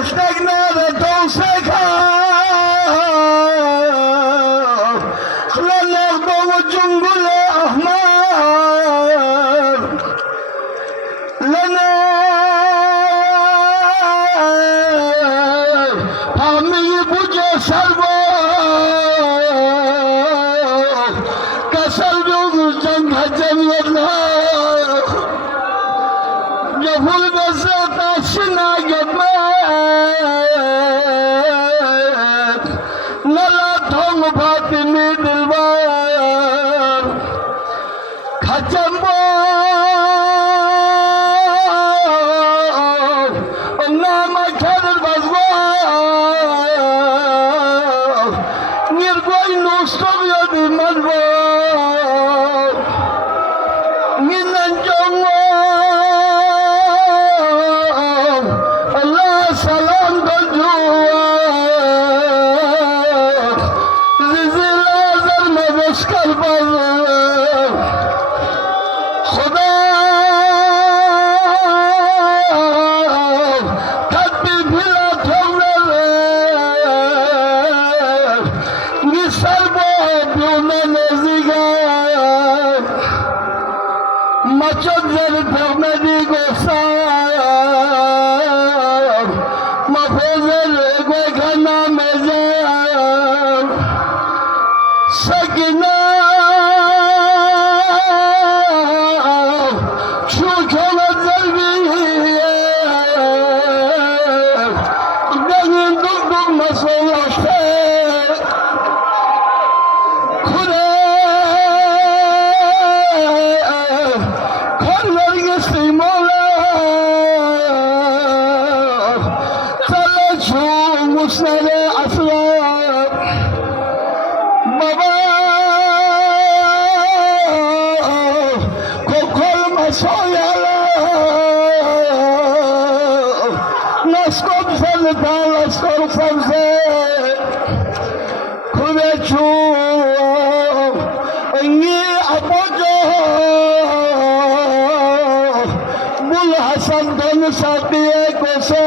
استقنا توسكا خلال ضوء الجنقل أحمر لنا حامي بوجه سلوى كسر الجنگ جميع جفول بسات آشنا جدمات نلا تھونگ فاطمی دلوار کھچم بار نام کھر بزوار نرگوی نوستو یدی مدوار ننن جوار اللہ سلام دلجوار زیزی لازر مبشکل بزر خدا تدبی بلا تولر نسل با بیونه نزیگر مچک زر پرمدی گفتار مفوزل گوی کنا مزار سکینه شوکلت زلبیه دنین دک دک مسئولاشته خدا کارلرگ سیمالا تلچو مسند اسرار بابا کوکل مسایلا نسکت فلتا لسکر سبزه خودشو انگی اپاجو بول حسن دن ساتیه کوسه